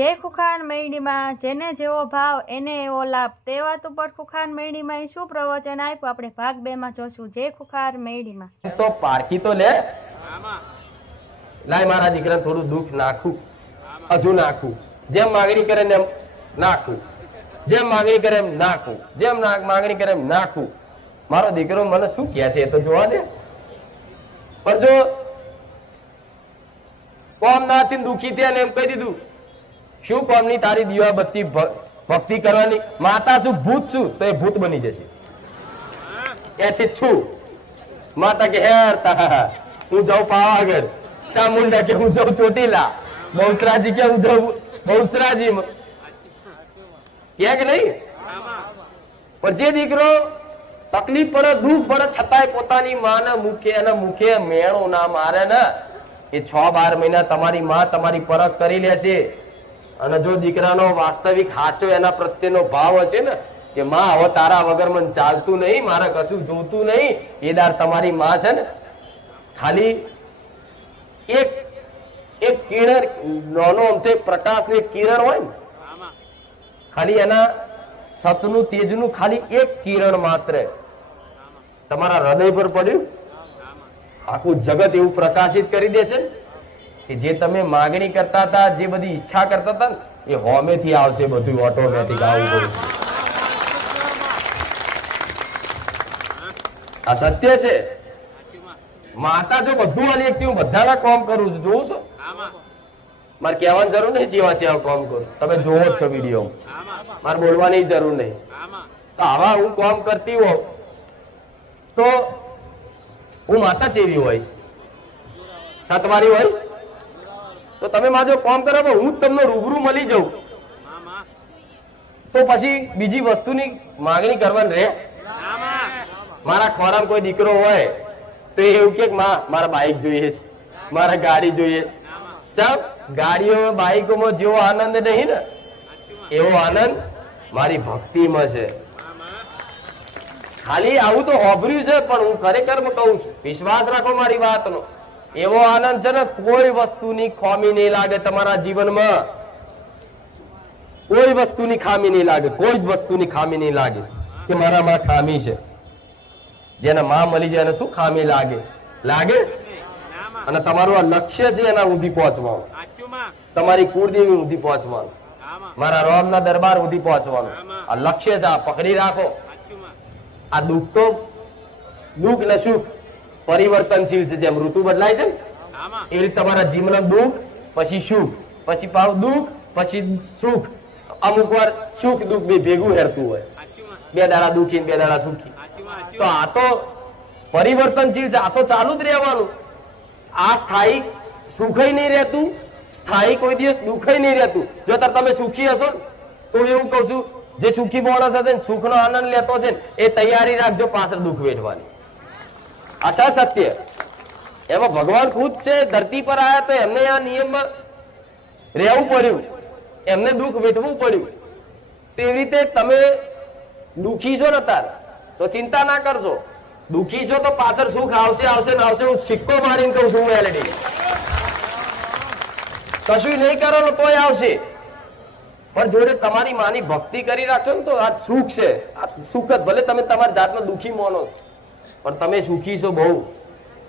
જે ખુખાન મેળીમાં જેને જેવો ભાવ એને એવો લાભ તે વાત ઉપર ખુખાન મેળીમાં શું પ્રવચન આપ્યું આપણે ભાગ 2 માં જોશું જે ખુખાર મેળીમાં તો પારખી તો લે લાય મારા દીકરાને થોડું દુઃખ નાખું હજુ નાખું જેમ માંગણી કરે ને એમ નાખું જેમ માંગણી કરે એમ નાખું જેમ માંગણી કરે એમ નાખું મારો દીકરો મને શું કહે છે એ તો જોવા દે પણ જો કોમ નાથી દુખી થયા ને એમ કહી દીધું શું કોમની તારી દીવા બત્તી ભક્તિ કરવાની માતા શું ભૂત છું તો એ ભૂત બની જશે એથી છું માતા કે હેર હું જાઉં પાવાગઢ ચામુંડા કે હું જાઉં ચોટીલા બહુસરાજી કે હું જાઉં બહુસરાજી કે નહીં પણ જે દીકરો તકલીફ પડે દુઃખ પડે છતાંય પોતાની માના મુખે એના મુખે મેણો ના મારે ને એ 6-12 મહિના તમારી માં તમારી પરખ કરી લેશે અને જો દીકરાનો વાસ્તવિક સાચો એના પ્રત્યેનો ભાવ હશે ને કે માં હવે તારા વગર મને ચાલતું નહીં મારે કશું જોતું નહીં એ દાર તમારી માં છે ને ખાલી એક કિરણ નાનો અમથે પ્રકાશની કિરણ હોય ને ખાલી એના સતનું તેજનું ખાલી એક કિરણ માત્ર તમારા હૃદય પર પડ્યું આખું જગત એવું પ્રકાશિત કરી દે છે કે જે તમે માગણી કરતા હતા જે બધી ઈચ્છા કરતા હતા ને એ હોમેથી આવશે બધું ઓટોમેટિક આવું આ સત્ય છે માતા જો બધું વાલી એક હું બધાના કામ કરું છું જોઉં છો મારે કહેવાની જરૂર નહીં જેવા છે કામ કરું તમે જોવો જ છો વિડીયો મારે બોલવાની જરૂર નહીં તો આવા હું કામ કરતી હોઉં તો હું માતા ચેવી હોઈશ સતવારી હોઈશ તો તમે મારો કામ કરો હું તમને રૂબરૂ મળી જાઉં તો પછી બીજી વસ્તુની માંગણી કરવાની રહે મારા ખોરામાં કોઈ દીકરો હોય તો એવું કે મારા બાઈક જોઈએ છે મારા ગાડી જોઈએ છે ચાલ ગાડીઓ બાઈકોમાં જેવો આનંદ નહીં ને એવો આનંદ મારી ભક્તિમાં છે ખાલી આવું તો હોભર્યું છે પણ હું ખરેખર કહું છું વિશ્વાસ રાખો મારી વાતનો એવો આનંદ છે ને કોઈ વસ્તુની ખામી નહીં લાગે તમારા જીવનમાં કોઈ વસ્તુની ખામી નહીં લાગે કોઈ જ વસ્તુની ખામી નહીં લાગે કે મારામાં ખામી છે જેને માં મળી જાય એને શું ખામી લાગે લાગે અને તમારું આ લક્ષ્ય છે એના સુધી પહોંચવાનું તમારી કુળદેવી સુધી પહોંચવાનું મારા રામના દરબાર સુધી પહોંચવાનું આ લક્ષ્ય છે આ પકડી રાખો આ દુઃખ તો દુઃખ ને સુખ પરિવર્તનશીલ છે જેમ ઋતુ બદલાય છે ને એવી રીતે તમારા જીવનમાં દુઃખ પછી સુખ પછી પાછું દુઃખ પછી સુખ અમુક વાર સુખ દુઃખ બે ભેગું હેરતું હોય 2 દાડા દુઃખી 2 દાડા સુખી તો આ તો પરિવર્તનશીલ છે આ તો ચાલુ જ રહેવાનું આ સ્થાયી સુખય નહીં રહેતું સ્થાયી કોઈ દિવસ દુઃખય નહીં રહેતું જો તમે સુખી હશો તો એવું કહું છું જે સુખી માણસ હશે ને સુખનો આનંદ લેતો છે એ તૈયારી રાખજો પાછળ દુઃખ વેઠવાની આશા સત્ય એમાં ભગવાન ખુદ છે ધરતી પર આવ્યા તો એમને આ નિયમમાં રહેવું પડ્યું એમને દુઃખ વેઠવું પડ્યું તેવી રીતે તમે દુઃખી છો ને તાર તો ચિંતા ના કરશો દુઃખી છો તો પાછળ સુખ આવશે આવશે ને આવશે હું સિક્કો મારીને કહું છું રિયાલિટી કશું નહીં કરો ને તોય આવશે પણ જોડે તમારી માની ભક્તિ કરી રાખશો ને તો આ સુખ છે આ સુખ જ ભલે તમે તમારી જાતને દુઃખી માનો પણ તમે સુખી છો બહુ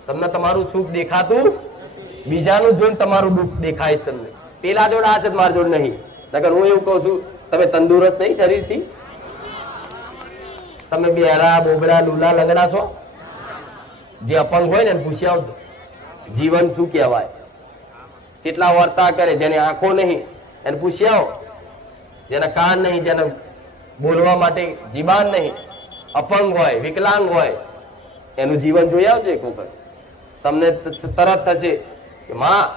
તમને તમારું સુખ દેખાતું બીજાનું જોઈને તમારું દુઃખ દેખાય તમને પેલા જોડે આ છે મારા જોડે નહીં નકર હું એવું કહું છું તમે તંદુરસ્ત નહીં શરીરથી તમે બેરા બોબડા લૂલા લંગડા છો જે અપંગ હોય ને પૂછી આવજો જીવન શું કહેવાય કેટલા વર્તા કરે જેને આંખો નહીં એને પૂછી આવો જેના કાન નહીં જેને બોલવા માટે જીબાન નહીં અપંગ હોય વિકલાંગ હોય એનું જીવન જોઈ આવજો એક વખત તમને તરત થશે કે માં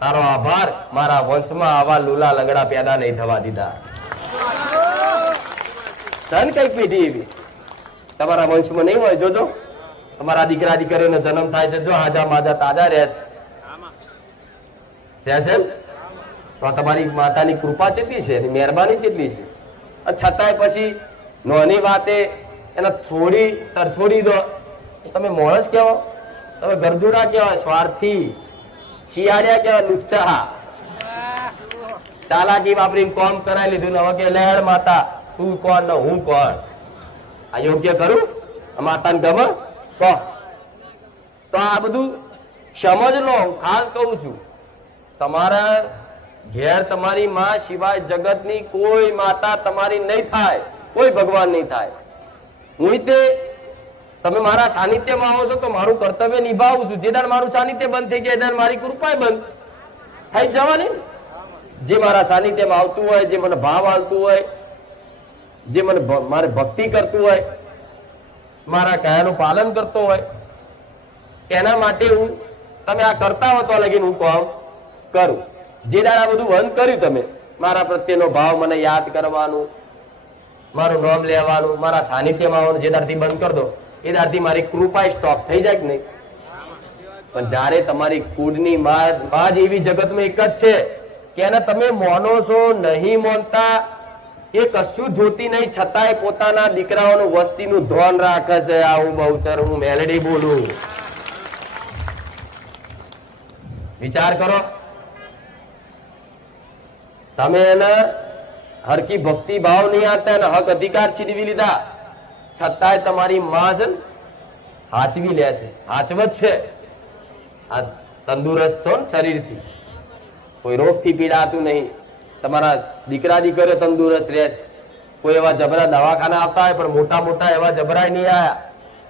તારો આભાર મારા વંશમાં આવા લૂલા લંગડા પેદા નહીં થવા દીધા સન કઈ પેઢી એવી તમારા વંશમાં નહીં હોય જોજો તમારા દીકરા દીકરીઓનો જન્મ થાય છે જો હાજા માજા તાજા રહે છે તો તમારી માતાની કૃપા કેટલી છે એની મહેરબાની કેટલી છે છતાંય પછી નાની વાતે એને છોડી દો તમે માણસ કહેવો તમે ગરજુડા કહેવાય સ્વાર્થી શિયાળિયા કહેવાય લુચ્ચા ચાલાકી વાપરીને કોમ કરાવી લીધું ને હવે કે લેડ માતા તું કોણ ને હું કોણ? આ યોગ્ય કરું? માતાને ગમે કહો તો આ બધું સમજ લો. ખાસ કહું છું, તમારા ઘેર તમારી માં સિવાય જગતની કોઈ માતા તમારી નહીં થાય, કોઈ ભગવાન નહીં થાય. હું તે તમે મારા સાનિધ્યમાં આવો છો તો મારું કર્તવ્ય નિભાવું છું. જે દાડ મારું સાનિધ્ય બંધ થઈ ગયા દાડ મારી કૃપાય બંધ થઈ જવાની. જે મારા સાનિધ્યમાં આવતું હોય, જે મને ભાવ આવતું હોય, જે મને મારે ભક્તિ કરતું હોય, મારા કયાનું પાલન કરતો હોય, એના માટે હું તમે આ કરતા હો તો લગીને હું કામ કરું. જે દાડ આ બધું બંધ કર્યું તમે, મારા પ્રત્યેનો ભાવ મને યાદ કરવાનું, મારું નામ લેવાનું, મારા સાનિધ્યમાં આવવાનું જે દાડથી બંધ કરી દો એ દાડથી મારી કૃપા સ્ટોપ થઈ જાય કે નહીં? પણ જ્યારે તમારી કુળની માં જ એવી જગતમાં એક જ છે કે એને તમે માનો છો નહીં માનતા, એ કશું જોતી નહીં, છતાંય પોતાના દીકરાઓનું વસ્તીનું ધ્યાન રાખે છે. આવું બહુ સર હું મેલેડી બોલું. વિચાર કરો, તમે એને હરકી ભક્તિ ભાવ નહીં આપતા, એને હક અધિકાર છીનવી લીધા, છતાંય તમારી માં છે ને હાચવી લે છે, હાચવત છે. આ તંદુરસ્ત છો ને શરીરથી, કોઈ રોગથી પીડાતું નહીં, તમારા દીકરા દીકરીઓ તંદુરસ્ત રહે છે. કોઈ એવા જબરા દવાખાના આવતા હોય પણ મોટા મોટા એવા જબરાય નહીં આયા,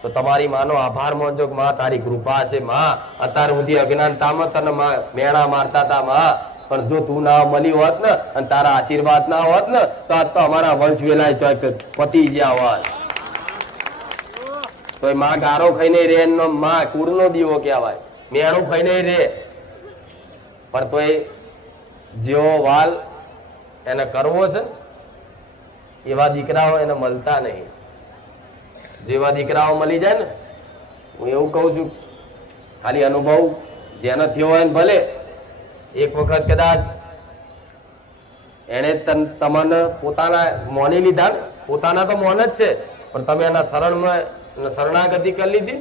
તો તમારી માનો આભાર માનજો કે માં તારી કૃપા છે. માં અત્યાર સુધી અજ્ઞાનતામાં તને મેણા મારતા હતા માં, પણ જો તું ના મળી હોત ને અને તારા આશીર્વાદ ના હોત ને તો આજ તો અમારા વંશ વેલાય ચોક પતી ગયા હોત. તો માં ગારો ખાઈને રે, માં કુળનો દીવો કહેવાય, મેણું ખાઈને રે, પણ તો જેવો વાલ એને કરવો છે એવા દીકરાઓ એને મળતા નહીં. જેવા દીકરાઓ મળી જાય ને, હું એવું કહું છું, ખાલી અનુભવ જેનો થયો હોય ને ભલે એક વખત કદાચ એને તમને પોતાના મોની લીધા ને, પોતાના તો મોન જ છે, પણ તમે એના શરણમાં શરણાગતિ કરી લીધી,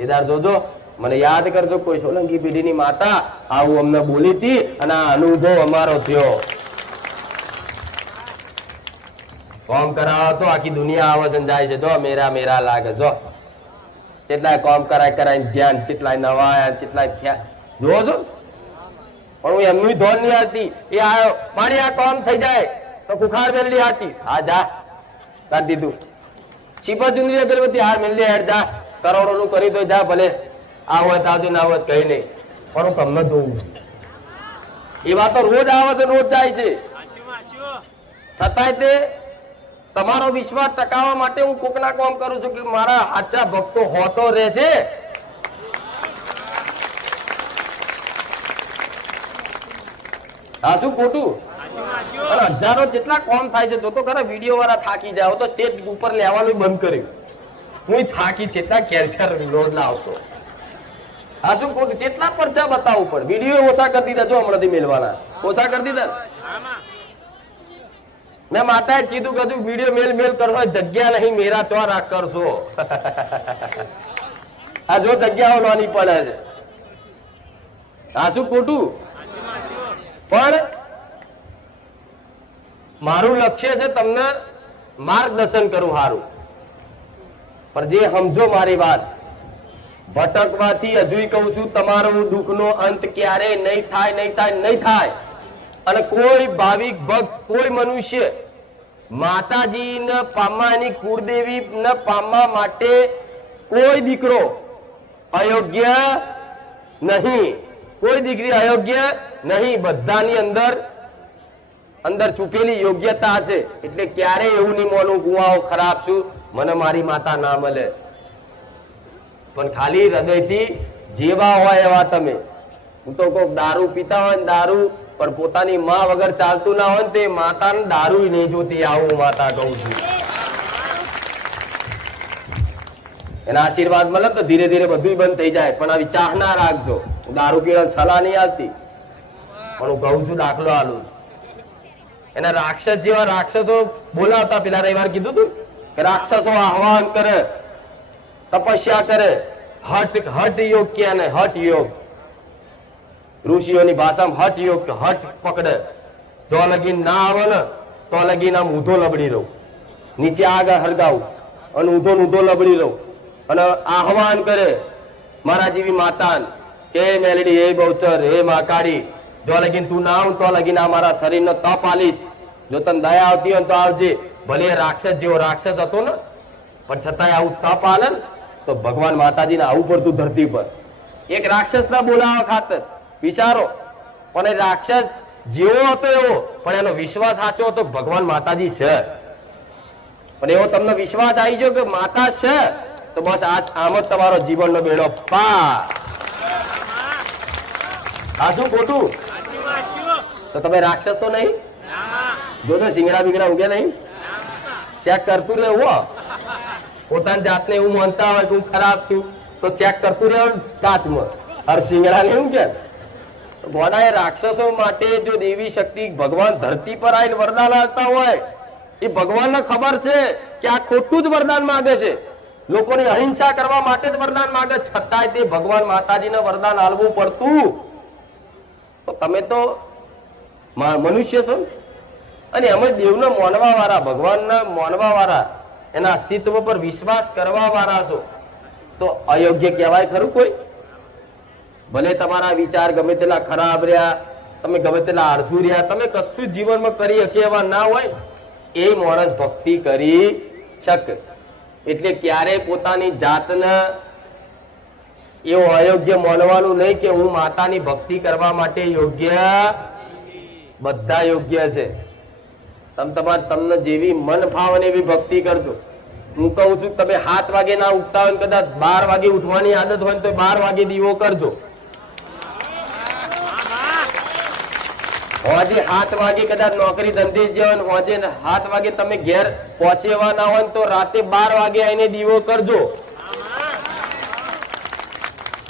એ દાર જોજો મને યાદ કરજો કોઈ સોલંકી પેઢીની માતા આવું અમને બોલી હતી અને આ અનુભવ અમારો થયો. કોમ કરાવો તો આખી દુનિયા આવજન જાય છે. જો મેરા મેરા લાગે, જો કેટલાય કોમ કરાય ધ્યાન, કેટલાય નવાયા, કેટલાય થયા જોવો છો. પણ હું એમનું ધોન નહીં આવતી, એ આવ્યો મારી આ કોમ થઈ જાય તો કુખાર મેળવી હાચી, હા જા કાઢ દીધું. છીપા ચુંદરી અગરબત્તી હાર મેળવી હેડ જા, કરોડો નું કરી દો જા, ભલે આ હોય તાજુ ના હોય કઈ નહીં, પણ હું તમને જોઉં છું. એવા તો રોજ આવે છે, રોજ જાય છે, છતાંય તે તમારો વિશ્વાસ ટકાવવા માટે હું કોકના કોમ કરું છું કે મારા સાચા ભક્તો હોતો રહેશે. આ શું ખોટું? અને હજારો જેટલા કોમ થાય છે, જો તો ખરા વિડીયો વાળા થાકી જાવ તો સ્ટેજ ઉપર લેવાનું બંધ કર્યું. હું થાકી જેટલા કેન્સર લોડ લાવતો. આ શું ખોટું? જેટલા પરચા બતાવવું પડે, વિડીયો ઓછા કરી દીધા. જો હમણાંથી મેળવાના ઓછા કરી દીધા. મેં માતાએ જ કીધું કે હજુ વિડીયો મેલ કરવા જગ્યા નહીં, મેરા ચોરા કરશો. આ જો જગ્યાઓ નાની પડે છે, આ શું ખોટું? પણ મારું લક્ષ્ય છે તમને માર્ગદર્શન કરું સારું. પણ જે સમજો મારી વાત, ભટકવાથી હજુ કહું છું તમારું દુઃખનો અંત ક્યારે નહીં થાય, નહીં થાય, નહીં થાય. અને કોઈ ભાવિક ભક્ત, કોઈ મનુષ્ય માતાજીને પામવા, એની કુળદેવી ને પામવા માટે કોઈ દીકરો અયોગ્ય નહીં, કોઈ દીકરી અયોગ્ય નહીં. બધાની અંદર છુપેલી યોગ્યતા છે. એટલે ક્યારે એવું નહીં માનું હું આવો ખરાબ છું, મને મારી માતા ના મળે. પણ ખાલી હૃદયથી જેવા હોય એવા તમે. હું તો કહું દારૂ પીતા હોય ને દારૂ, પણ પોતાની માં વગર ચાલતું ના હોય ને તે માતાને દારૂ નહીં જોતી. આવું માતા કહું છું. એના આશીર્વાદ મળે તો ધીરે ધીરે બધું બંધ થઈ જાય. પણ આવી ચાહ ના રાખજો. દારૂ પીવા સલાહ નહીં આવતી, પણ હું કહું છું દાખલો આલું. એના રાક્ષસ જેવા રાક્ષસો બોલાવતા, પેલા રવિવાર કીધું તું કે રાક્ષસો આહવાન કરે, તપસ્યા કરે, હઠ યોગ કે હઠ યોગ, ઋષિઓની ભાષામાં હઠ યોગ, હઠ પકડે. જો લગીન ના આવે ને તો લગીન આમ ઊંધો લબડી રહું, નીચે આગળ હળગાવું અને ઊંધો લબડી રહું અને આહવાન કરે મારા જેવી માતા કે મેલડી હે બહુચર હે મહાકાળી, જો લગીન તું ના આવ તો લગીન આ મારા શરીરનો તપ આલીશ, જો તને દયા આવતી હોય તો આવજે. ભલે રાક્ષસ જેવો રાક્ષસ હતો ને પણ છતાંય આવું તપ આલે ને તો ભગવાન માતાજીને આવું પડતું ધરતી પર એક રાક્ષસ ના બોલાવવા ખાતર. વિચારો, પણ એ રાક્ષસ જેવો હતો એવો, પણ એનો વિશ્વાસ સાચો હતો ભગવાન માતાજી છે. પણ એવો તમને વિશ્વાસ આવી ગયો કે માતા છે તો બસ આમ જ તમારો જીવનનો બેડો પાર. આ શું ખોટું? તો તમે રાક્ષસ તો નહીં? જોજો સિંગડા બિંગડા ઉગે નહીં, ચેક કરતું રહેવું. પોતાની જાતને એવું માનતા હોય કે હું ખરાબ છું તો ચેક કરતું રહેવું કાચમાં. હર સિંગડા ને એવું કે ગોડાએ રાક્ષસો માટે જો દેવી શક્તિ ભગવાન ધરતી પર આવીને વરદાન આપતા હોય, એ ભગવાનને ખબર છે કે આ ખોટું જ વરદાન માંગે છે, લોકોની અહિંસા કરવા માટે જ વરદાન માંગે, છતાંય તે ભગવાન માતાજીને વરદાન આલવું પડતું. તો તમે તો મનુષ્ય છો અને અમે દેવને માનવા વાળા, ભગવાનને માનવા વાળા, એના અસ્તિત્વ પર વિશ્વાસ કરવા વાળા છો, તો અયોગ્ય કહેવાય ખરું કોઈ? ભલે તમારા વિચાર ગમે તેટલા ખરાબ રહ્યા, તમે ગમે તેટલા આળસુ રહ્યા, તમે કશું જીવનમાં કરી શકે એવા ના હોય, એ માણસ ભક્તિ કરી શકે. એટલે ક્યારેય પોતાની જાતને એવું અયોગ્ય માનવાનું નહીં કે હું માતાની ભક્તિ કરવા માટે યોગ્ય. બધા યોગ્ય છે. તમને જેવી મન ફાવે એવી ભક્તિ કરજો. હું કહું છું તમે 7 વાગે ના ઉઠતા હોય, કદાચ 12 વાગે ઉઠવાની આદત હોય તો 12 વાગે દીવો કરજો. હોજે 7 વાગે કદાચ નોકરી ધંધે જવાનું, હોજે 7 વાગે તમે ઘેર પહોંચેવા ના હોય તો રાતે 12 વાગે આવીને દીવો કરજો.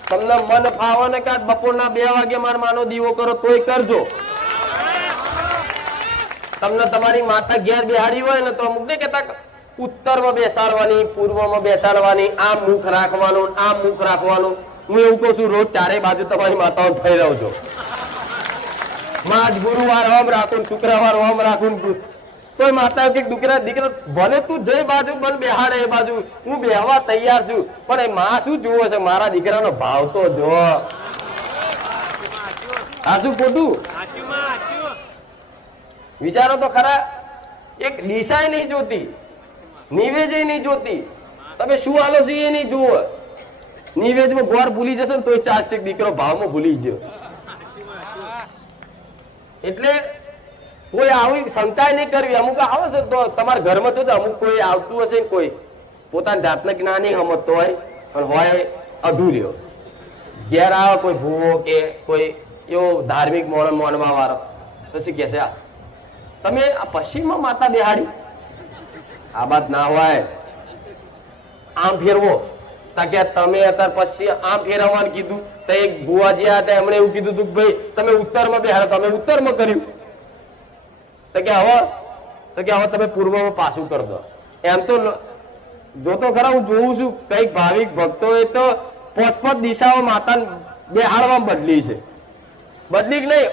તમને મન ફાવે ને કે બપોરના 2 વાગે માર માનો દીવો કરો તોય કરજો. તમને તમારી માતા ઘેર બેહાડી હોય ને તો અમુક ને કેતા ઉત્તરમાં બેસાડવાની, પૂર્વમાં બેસાડવાની, આમ મુખ રાખવાનું, આમ મુખ રાખવાનું. હું એવું કહું છું રોજ 4 બાજુ તમારી માતાઓ થઈ રહ્યો છો. માં ગુરુવાર ઓમ રાખું, શુક્રવાર ઓમ રાખું, કોઈ માતા કે દીકરા ભલે તું જઈ બાજુ બન બેહાડે એ બાજુ હું બેહવા તૈયાર છું, પણ એ માં શું જોવે છે? મારા દીકરાનો ભાવ તો જો. આ શું ખોટું? વિચારો તો ખરા. એક દિશાય નહીં જોતી, નિવેજે નહીં જોતી, તમે શું આલો છો એ નહીં જુઓ. નિવેજમાં ગોળ ભૂલી જશે ને તોય ચાલશે, દીકરો ભાવમાં ભૂલી ગયો. એટલે કોઈ આવી શંકા નહીં કરવી. અમુક આવે છે તો તમારા ઘરમાં તો અમુક કોઈ આવતું હશે, કોઈ પોતાની જાતને જ્ઞાની સમજતો હોય પણ હોય અધૂર્યો, ઘેર આવે કોઈ ભૂવો કે કોઈ એવો ધાર્મિક માનવા વાળો, પછી કે છે તમે આ પશ્ચિમમાં માતા બેહાડી. આ વાત ના હોય. આમ ફેરવો કે તમે અત્યારે પશ્ચિમ આમ ફેરવવાનું કીધું તો એક ભુવાજી હતા, એમણે એવું કીધું હતું કે ભાઈ તમે ઉત્તરમાં બેહાડો, તમે ઉત્તરમાં કર્યું તો કે હવે તમે પૂર્વમાં પાછું કરી દો. એમ તો જોતો ખરા હું જોઉં છું કઈક ભાવિક ભક્તોએ તો 5 દિશાઓ માતા બેહાડવામાં બદલી છે. બદલી કે નહીં,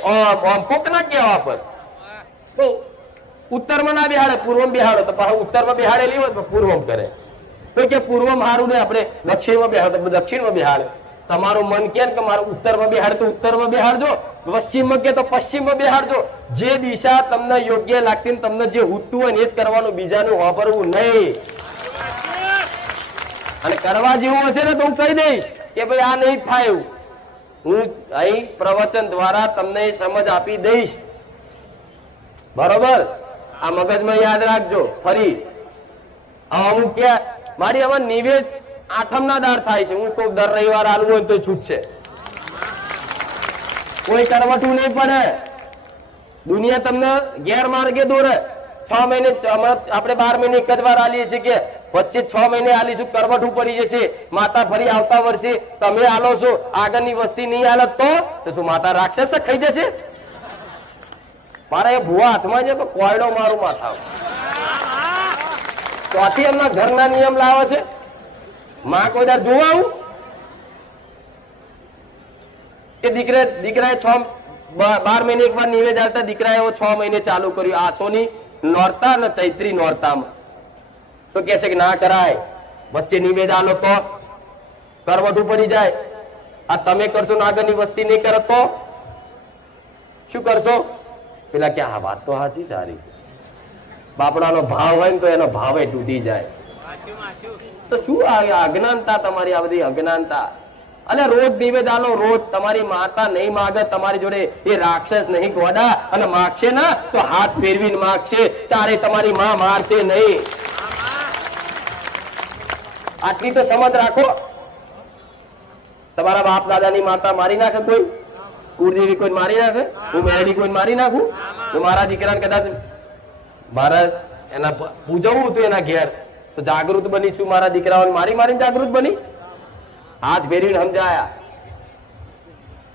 કોક ના કહેવા પર તો ઉત્તરમાં ના બેહાડે, પૂર્વમાં બેહાડો. તો પાછું ઉત્તરમાં બેહાડેલી હોય તો પૂર્વમાં કરે, તો કે પૂર્વમાં હારું ને આપણે દક્ષિણમાં બેહાડો તો દક્ષિણમાં બેહાડે. તમારું મન કે મારું ઉત્તરમાં બેહાડ તો ઉત્તરમાં બેહાડજો, પશ્ચિમમાં કે તો પશ્ચિમમાં બેહાડજો. જે દિશા તમને યોગ્ય લાગતી, તમને જે હુતું હોય એ જ કરવાનું, બીજાનું વાપરવું નહીં. અને કરવા જેવું હશે ને તો હું કહી દઈશ કે ભાઈ આ નહીં થાય. હું અહીં પ્રવચન દ્વારા તમને સમજ આપી દઈશ. બરોબર? આ મગજમાં યાદ રાખજો. ફરી અમુક ક્યાં મારી હવે નિવેદ 8મના દાર થાય છે, હું તો દર રવિવાર આલવું હોય તો છૂટશે, કોઈ કરવટું નહીં પડે. દુનિયા તમને ગેરમાર્ગે દોરે. 6 મહિને આપણે 12 મહિને એક જ વાર આલીએ છીએ કે વચ્ચે 6 મહિને આલીશું, કરવટું પડી જશે. માતા ફરી આવતા વર્ષે તમે આલો છો, આગળની વસ્તી નહીં આલે તો શું માતા રાક્ષસ ખાઈ જશે? મારા એ ભુવા હાથમાં છે તો કોયડો મારું માથા. ત્યાંથી એમના ઘરના નિયમ લાવે છે. માં કોઈ દર જોવા આવું કે દીકરાએ 12 મહિને એકવાર નિવેદ આવતા દીકરા એવો 6 મહિને ચાલુ કર્યું આસોની નોરતા ને ચૈત્રી નોરતામાં તો કે છે કે ના કરાય વચ્ચે નિવેદ આલો તો કરવટું પડી જાય આ તમે કરશો ને આગળની વસ્તી નહીં કરે તો શું કરશો પેલા કે આ વાત તો સાચી સારી બાપડાનો ભાવ હોય ને તો એનો ભાવ તૂટી જાય તો શું અજ્ઞાનતા તમારી આ બધી અજ્ઞાનતા અને રોજ નિવેદ આલો રોજ તમારી માતા નહીં માગે તમારી જોડે એ રાક્ષસ નહીં ગોડા અને માગશે ના તો હાથ ફેરવીને માગશે ચારે તમારી માં મારશે નહીં આટલી તો સમજ રાખો તમારા બાપ દાદાની માતા મારી નાખે કોઈ કુળદેવી કોઈ મારી નાખે હું મેરડી કોઈ મારી નાખું હું મારા દીકરાને કદાચ મારા એના પૂજવું હતું એના ઘેર તો જાગૃત બની છું મારા દીકરાઓને મારી મારીને જાગૃત બની હાથ ફેરીને સમજાયા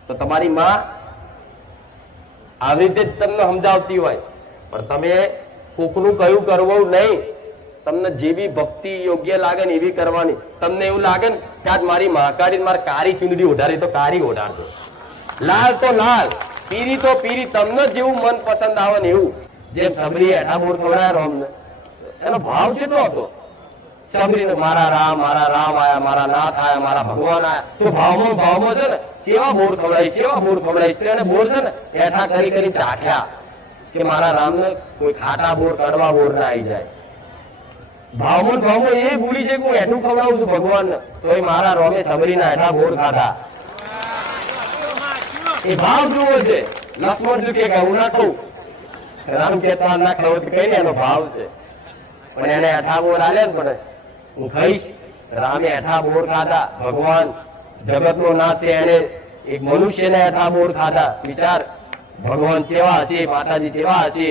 તો તમારી માં આવી રીતે જ તમને સમજાવતી હોય પણ તમે કોકનું કયું કરવું નહીં તમને જેવી ભક્તિ યોગ્ય લાગે ને એવી કરવાની તમને એવું લાગે ને કે આજ મારી મહાકાળી મારી કાળી ચુંદડી ઓઢારી તો કાળી ઓઢાડજો લાલ તો લાલ પીરી તો પીરી તમને જેવું મન પસંદ આવે ને એવું જેમ સબરી હેઠા બોર ખવડાયો અમને એનો ભાવ કેટલો હતો સબરીને મારા રામ આયા મારા નાથ આયા મારા ભગવાન આયા તો ભાવમાં છે ને કેવા બોર ખવડાય અને બોર છે ને હેઠા કરી ચાખ્યા કે મારા રામને કોઈ ખાટા બોર કડવા બોર ના આવી જાય ભાવમાં એ ભૂલી જાય કે હું હેઠું ખવડાવું છું ભગવાનને તો એ મારા રોમે સબરીના હેઠા બોર ખાધા એ ભાવ જુઓ છે લક્ષ્મણ શું કે હું ના ખાઉં રામ કહેતા ના ખાવ કઈ ને એનો ભાવ છે પણ એને હેઠા બોર આલે ને પણ હું ખાઈશ રામે હેઠા બોર ખાધા ભગવાન જગતનો નાથ છે એને એક મનુષ્યને હેઠા બોર ખાધા વિચાર ભગવાન કેવા હશે માતાજી કેવા હશે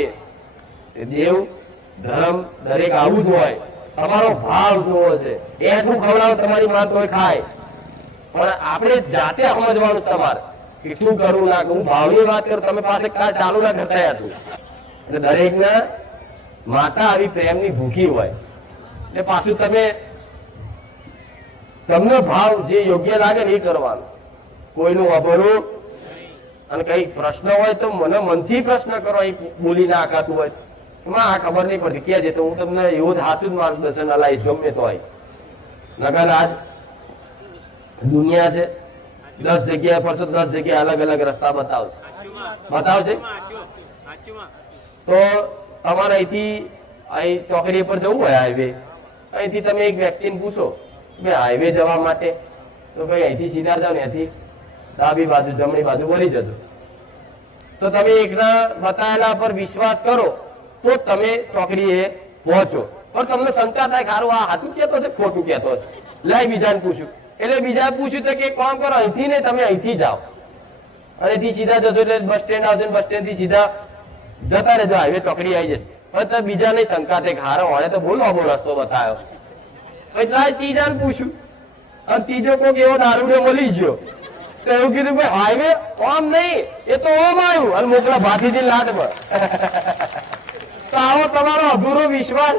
દેવ ધર્મ દરેક આવું જ હોય તમારો ભાવ જોવો છે એટલું ખવડાવો તમારી માં તોય ખાય પણ આપણે જાતે સમજવાનું તમારે કે શું કરવું ના હું ભાવની વાત કરું તમે પાસે ચાલુ ના કરતા હતું એટલે દરેક ના માતા આવી પ્રેમની ભૂખી હોય એટલે પાછું તમને ભાવ જે યોગ્ય લાગે ને એ કરવાનું કોઈનું અભરું અને કઈ પ્રશ્ન હોય તો મને મનથી પ્રશ્ન કરો એ બોલી ના આકાતું હોય એમાં આ ખબર નહીં પડતી ક્યાં છે તો હું તમને એવું જ સાચું જ માર્ગદર્શન અલાઈશ ગમે તો હોય નગર આજ દુનિયા છે 10 જગ્યાએ પર 10 જગ્યાએ અલગ અલગ રસ્તા બતાવશે તો તમારે અહીંથી અહીં ચોકડી પર જવું હોય હાઈવે અહીંથી તમે એક વ્યક્તિને પૂછો કે હાઈવે જવા માટે તો ભાઈ અહીંથી સીધા જાઓ ને અહીંથી ડાબી બાજુ જમણી બાજુ વળી જજો તો તમે એકના બતાવેલા પર વિશ્વાસ કરો તો તમે ચોકડીએ પહોંચો પણ તમને શંકા થાય ખારું આ સાચું કહેતો છે ખોટું કહેતો છે લાઈ બીજાને પૂછ્યું એટલે બીજા પૂછ્યું તો કે કોમ કરો અહીંથી ને તમે અહીંથી જાઓ અને અહીંથી સીધા જશો એટલે બસ સ્ટેન્ડ આવશે બસ સ્ટેન્ડ થી સીધા જતા રહેજો હાઈવે ચોકડી આવી જશે પણ તમે બીજા નહીં શંકા થાય હારો હોય તો બોલો આવો રસ્તો બતાવ્યો એટલે ત્રીજાને પૂછ્યું અને ત્રીજો કોઈક એવો દારૂડિયો મળી ગયો તો એવું કીધું ભાઈ હાઈવે ઓમ નહીં એ તો ઓમ આવ્યું અને મોકલા ભાતીજી લાટ પર તો આવો તમારો અધૂરો વિશ્વાસ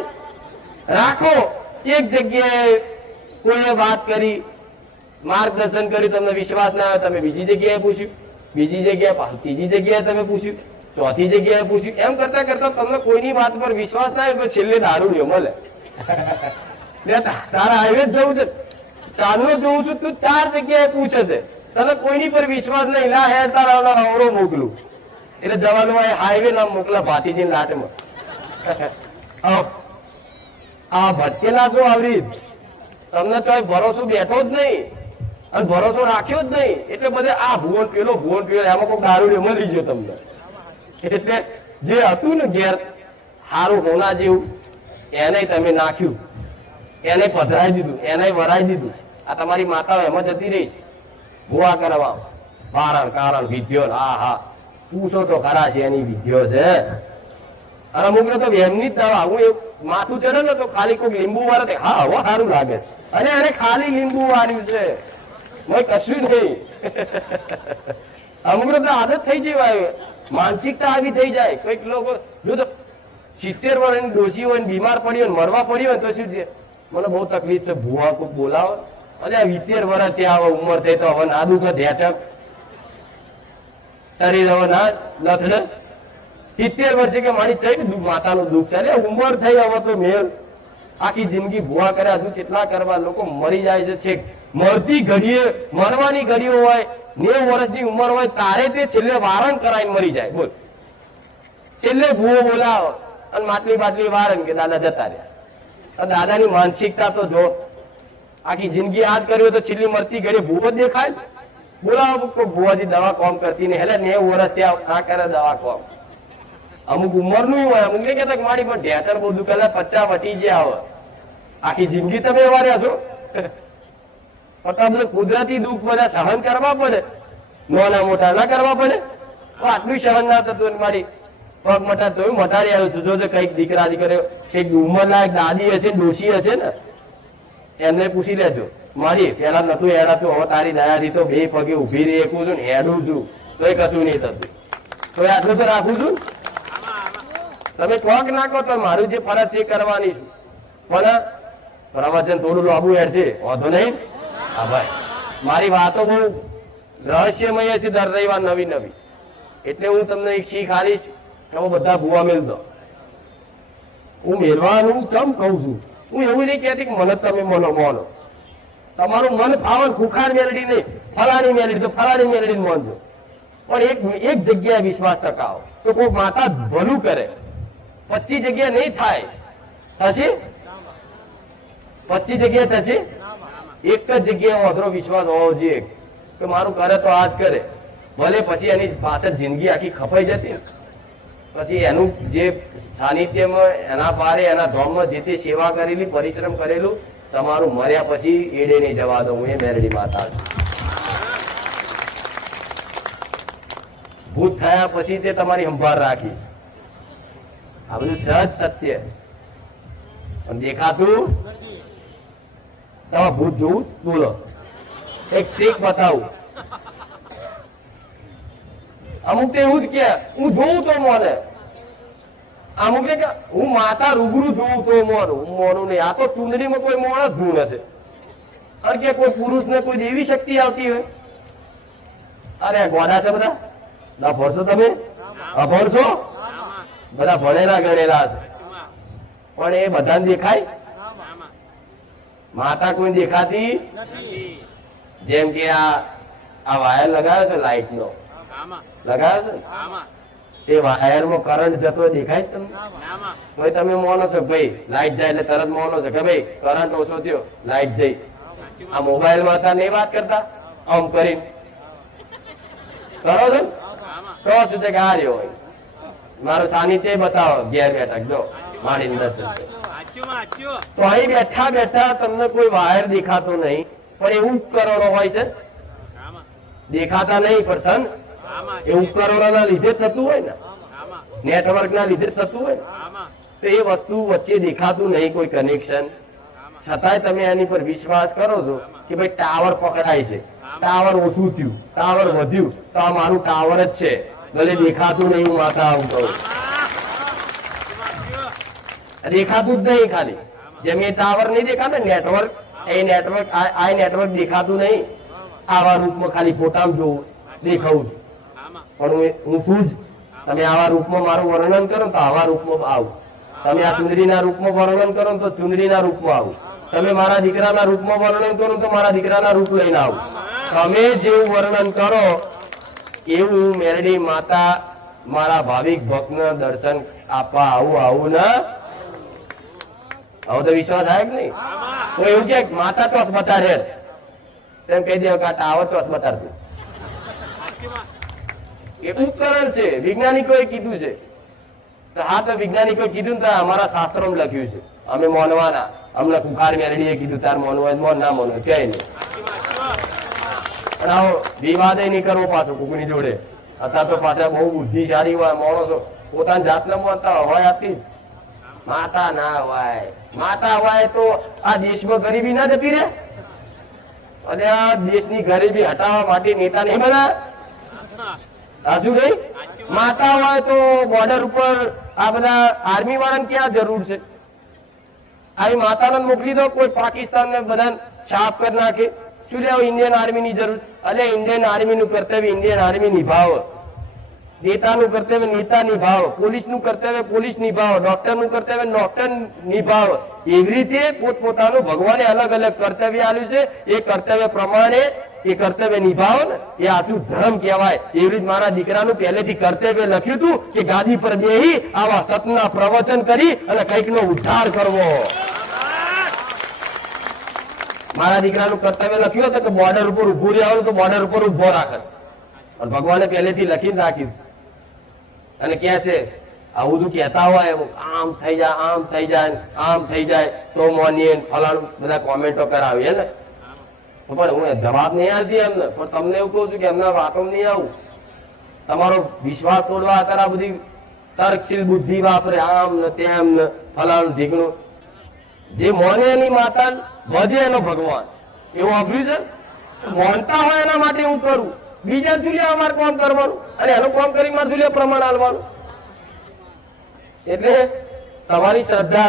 રાખો એક જગ્યાએ કોઈએ વાત કરી માર્ગદર્શન કર્યું તમને વિશ્વાસ ના આવે તમે બીજી જગ્યાએ પૂછ્યું બીજી જગ્યાએ ત્રીજી જગ્યાએ તમે પૂછ્યું ચોથી જગ્યાએ પૂછ્યું એમ કરતા કરતા તમને કોઈની વાત પર વિશ્વાસ ના આવે છેલ્લે દારૂડિયો મળે તારા હાઈવે જવું છે ચાંદલો જોઉં છું તું 4 જગ્યાએ પૂછે છે તને કોઈની પર વિશ્વાસ નહીં લા હે તારા અવરો મોકલું એટલે જવાનું હોય હાઈવે નામ મોકલા ભાતીજી લાટમાં આ ભટકેલા શું આવરી તમને તો ભરોસો બેઠો જ નહીં અને ભરોસો રાખ્યો જ નહીં એટલે બધે આ ભુવન પેલો એમાં કોઈ દારૂડિયો મળી ગયો તમને એટલે જે હતું ને ઘેર સારું હોના જેવું એને તમે નાખ્યું એને પધરાઈ દીધું એને વરાઈ દીધું આ તમારી માતાઓ એમાં જતી રહી છે ભૂવા કરવા કારણ વિદ્યો હા પૂછો તો ખરા છે એની વિદ્યો છે અને અમુક તો એમની જ દવા હું માથું ચડે ને તો ખાલી કોઈ લીંબુ વાળે હા હવે સારું લાગે છે અને એને ખાલી લીંબુ વાળ્યું છે કશું નહીં અમુક તો આદત થઈ જાય માનસિકતા આવી થઈ જાય કઈક લોકો જો તો 70 વર્ષની ડોસી હોય બીમાર પડી હોય મરવા પડી હોય તો શું છે મને બહુ તકલીફ છે ભૂવા કોઈ બોલાવો અરે 70 વર્ષ ત્યાં ઉંમર થઈ તો હવે ના દુખે ધ્યાચક શરીર હવે ના લથડે 70 વર્ષે કે મારી ચઈ માતાનું દુઃખ છે. અરે ઉંમર થઈ હવે તો મેલ આખી જિંદગી ભૂવા કર્યા હજુ કેટલા કરવા. લોકો મરી જાય છે છેક મરતી ઘડીએ મરવાની ઘડીઓ હોય 90 વર્ષની ઉંમર હોય તારે તે છેલ્લે વારણ કરાઈને મરી જાય. બોલ છેલ્લે ભૂવો બોલાવો અને માટલી વારણ કે દાદા જતા રહ્યા. દાદાની માનસિકતા તો જો આખી જિંદગી આજ કર્યો તો છેલ્લી મરતી ઘડી ભૂવો દેખાય. બોલાવો ભૂવાજી દવા કોમ કરતી નહીં. એટલે 90 વર્ષ ત્યાં ના કરે દવા કોમ. અમુક ઉંમરનું હોય અમુક ને કહેતા મારી પણ ઢેતર બહુ દુઃખ 50 વટી ગયા હોય. આખી જિંદગી તમે એવા રહ્યા છો. પણ બધું કુદરતી દુઃખ બધા સહન કરવા પડે. નાના મોટા ના કરવા પડે. આટલું સહન ના થતું મારી પગ મટા તો મટાડી આવ્યો છું. જો કઈક દીકરા દીકરીઓ કઈક ઉંમરલાયક દાદી હશે ડોશી હશે ને એમને પૂછી લેજો. મારી પેલા નતું હેડાતું હવે તારી દયાથી તો 2 પગે ઉભી રહી શકું છું ને હેડું છું તોય કશું નહીં થતું. તો આટલું તો રાખું છું. તમે કોક નાખો તો મારું જે ફરજ છે કરવાની છું. પણ પ્રવચન થોડું લાંબુ હેડશે વાંધો નહીં. હા ભાઈ મારી વાતો બહુ રહસ્યમય છે. દર રવિવાર નવી નવી. એટલે હું તમને એક શીખ આલીશ કે હું બધા ભૂવા મેલ દો. હું મેળવાનું ચમ કહું છું. હું એવું નહીં કહેતી કે મને તમે મોનો. તમારું મન ફાવર ખુખાર મેલડી નહીં ફલાણી મેલડી તો ફલાણી મેલડી માનજો. પણ એક જગ્યાએ વિશ્વાસ ટકાવો તો કોઈ માતા ભલું કરે. 25 જગ્યા નહીં થાય થશે. 25 જગ્યા થશે. એક જ જગ્યાએ અધરો વિશ્વાસ હોવો જોઈએ કે મારું કરે તો આજ કરે. ભલે પછી એની પાછળ જિંદગી આખી ખપાઈ જતી ને પછી એનું જે સાનિધ્યમાં એના પારે એના ધામમાં જે તે સેવા કરેલી પરિશ્રમ કરેલું તમારું મર્યા પછી એડે નહીં જવા દો. હું એ મેરડી માતા છું. ભૂત થયા પછી તે તમારી સંભાળ રાખી. આ બધું સહજ સત્ય પણ દેખાતું. તમારે ભૂત જોવું જ બોલો એક ટ્રીક બતાવું. અમુક તો એવું જ કે હું જોઉં તો મોને. અમુક ને કે હું માતા રૂબરૂ જોઉં તો મોનું. હું મોનું નહીં. આ તો ચૂંદડીમાં કોઈ મોણ જ ભૂલ હશે. અને કે કોઈ પુરુષ ને કોઈ દેવી શક્તિ આવતી હોય. અરે ગોડા છે બધા ના ભણશો તમે અભણશો બધા ભણેલા ગણેલા છે પણ એ બધાને દેખાય. માતા કોઈ દેખાતી જેમ કે આ વાયર લગાવ્યો છે લાઈટ નો લગાવ્યો છે ને એ વાયર માં કરંટ જતો દેખાય છે તમને? ભાઈ તમે મોનો છો ભાઈ લાઈટ જાય એટલે તરત મોનો છો કે ભાઈ કરંટ ઓછો થયો લાઈટ જઈ. આ મોબાઈલ માં નહીં વાત કરતા આમ કરીને કરો છો ને તો શું છે કે આ રહ્યો હોય મારું સાનિધ્ય બતાવો ઘેર બેઠક જો મારી અંદર તો અહીં બેઠા બેઠા તમને કોઈ વાયર દેખાતો નહીં પણ એવું ઉપકરણો હોય છે દેખાતા નહીં પણ સન એ ઉપકરણોના લીધે થતું હોય ને નેટવર્ક ના લીધે થતું હોય તો એ વસ્તુ વચ્ચે દેખાતું નહીં કોઈ કનેક્શન છતાંય તમે એની પર વિશ્વાસ કરો છો કે ભાઈ ટાવર પકડાય છે ટાવર ઓછું થયું ટાવર વધ્યું તો આ મારું ટાવર જ છે ભલે દેખાતું નહીં. હું માતા આવું કહું દેખાતું જ નહીં. ખાલી જેમ એ ટાવર નહીં દેખાતા નેટવર્ક એ નેટવર્ક દેખાતું નહીં. આવા રૂપમાં ખાલી ફોટામાં જોવું દેખાવું છું પણ હું શું જ તમે આવા રૂપમાં મારું વર્ણન કરો તો આવા રૂપમાં આવું. તમે આ ચુંદડીના રૂપમાં વર્ણન કરો તો ચુંદડીના રૂપમાં આવું. તમે મારા દીકરાના રૂપમાં વર્ણન કરો તો મારા દીકરાના રૂપ લઈને આવું. તમે જેવું વર્ણન કરો એવું મેરડી માતા મારા ભાવિક ભક્તને દર્શન આપવા આવું ને હવે તો વિશ્વાસ આવે કે નહીં? તો એવું કે માતા ચોસ બતાડે તેમ કહી દે કે આ ટાવર ચોસ બતાડતું એ ઉપકરણ છે. વૈજ્ઞાનિકોએ કીધું છે. હા તો વૈજ્ઞાનિકોએ કીધું ને અમારા શાસ્ત્રોમાં લખ્યું છે અમે માનવાના. અમને કુખાર મેરડીએ કીધું તાર માનવું મોન ના માનવું ક્યાંય નહીં. પણ આવો વિવાદ નહીં કરવો પાછો કોકની જોડે. અત્યારે તો પાછા બહુ બુદ્ધિશાળી હોય માણસો પોતાની જાતને માનતા હોય આપી માતા ના હોય. માતા હોય તો આ દેશમાં ગરીબી ના જતી રહે અને આ દેશની ગરીબી હટાવવા માટે નેતા નહીં બના શું ગઈ. માતા હોય તો બોર્ડર ઉપર આ બધા આર્મી વાળાને ક્યાં જરૂર છે? આવી માતાને મોકલી દો કોઈ પાકિસ્તાન ને બધા સાફ કરી નાખે. શું લેવું ઇન્ડિયન આર્મી ની જરૂર? એટલે ઇન્ડિયન આર્મી નું કર્તવ્ય ઇન્ડિયન આર્મી નિભાવે નેતાનું કર્તવ્ય નેતા નિભાવો, પોલીસનું કર્તવ્ય પોલીસ નિભાવો, ડોક્ટરનું કર્તવ્ય ડોક્ટર નિભાવો. એવી રીતે પોતપોતાનું ભગવાને અલગ અલગ કર્તવ્ય આપ્યું છે. એ કર્તવ્ય પ્રમાણે એ કર્તવ્ય નિભાવો ને એ આચું ધર્મ કહેવાય. એવી રીતે મારા દીકરાનું પહેલેથી કર્તવ્ય લખ્યું હતું કે ગાદી પર બેહી આવા સતના પ્રવચન કરી અને કંઈકનો ઉદ્ધાર કરવો. મારા દીકરાનું કર્તવ્ય લખ્યું હતું કે બોર્ડર ઉપર ઉભું રહેવાનું તો બોર્ડર ઉપર ઉભો રાખે. અને ભગવાને પહેલેથી લખીને રાખ્યું અને કહે છે આવું બધું કહેતા હોય આમ થઈ જાય આમ થઈ જાય આમ થઈ જાય તો મોનીએ ફલાણું બધા કોમેન્ટો કરાવીએ ને. પણ હું જવાબ નહીં આવતી એમને, પણ તમને એવું કહું છું કે એમના વાતો નહીં આવું. તમારો વિશ્વાસ તોડવા અત્યારે આ બધી તર્કશીલ બુદ્ધિ વાપરે આમ ને તેમ ને ફલાણું ઢીકણું. જે મોને એની માતા ભજે એનો ભગવાન, એવું વાપર્યું છે. મોનતા હોય એના માટે હું કરું, બીજા શું લે અમારે કામ કરવાનું અને એનું કામ કરી મારે શું લે પ્રમાણ આલવાનું. એટલે તમારી શ્રદ્ધા